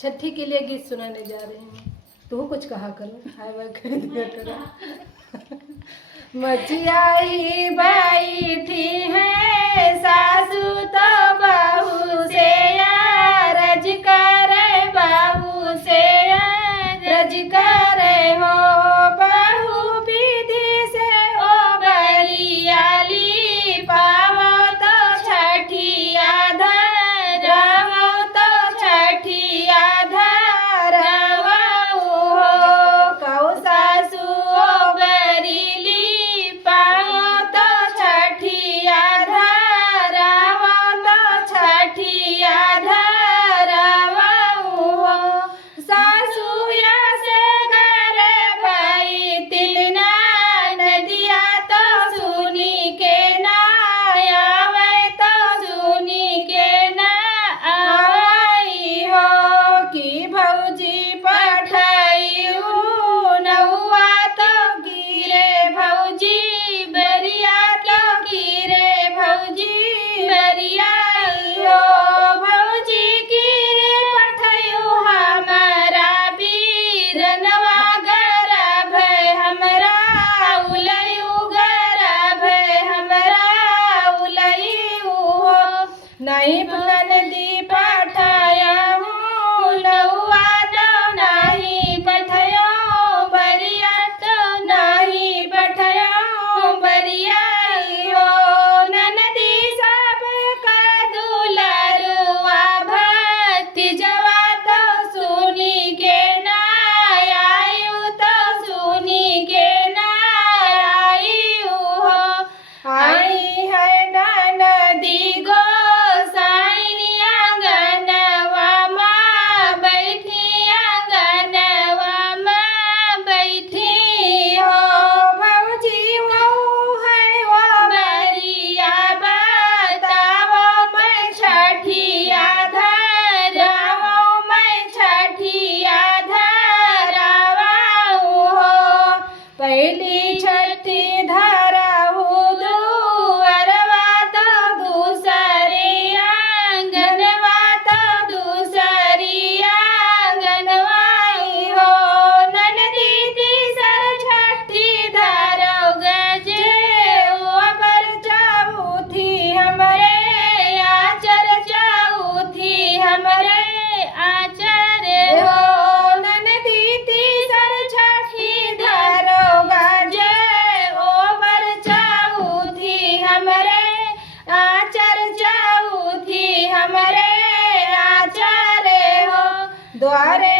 छठी के लिए गीत सुनाने जा रही हूँ। तू कुछ कहा करो। हाय मैं कह दिया करो। मचियाई बैठी है सासू तो बहू से रज करे, बहू से रज करे हो, बहू विधि से ओ बरियाली पावो तो छठिया धरवो तो छठिया धरवो हो, कहू सासू ओ बरीली पावो तो छठिया धरवो तो छठिया धरवो हो, सासू या से करे भाई तिलना नदिया तो सुनी के ना आवे, तो सुनी के ना आई हो, कि भौजी पठाई नौआ तो गिरे भौजी बरिया तो गिरे भौजी बरिया हो, भौजी की पठायु हमारा बीरनवा गरभ हमरा उलयु गरभ हमरा उलयु हो, नहीं ननदी पठाया नौआ तो नहीं पठायो बरिया तो नहीं पठायो बरिया हो, ननदी सब का दुलरुआ भक्ति जवा तो सुनी के ना आयु, तो सुनी के ना आयु हो, आई है ननदी गोसाइनी आंगनवा माँ बैठी, आंगनवा माँ बैठी हो, भौजी वो है वो बरिया बतावो मैं छठिया धरावो, मैं छठिया धरावो हो, पहली छठी धराऊ दुअरवा तो दूसरी आंगनवा तो दूसरी आंगनवा हो, ननदी तीसर छठी धरो गजे अबर चौथी हमरे आचर, चौथी हमरे आचर हो, ननदी तीसर छठी धरो गजे ओबर चौथी हमरे आचर, चौथी हमरे आचर हो, द्वारे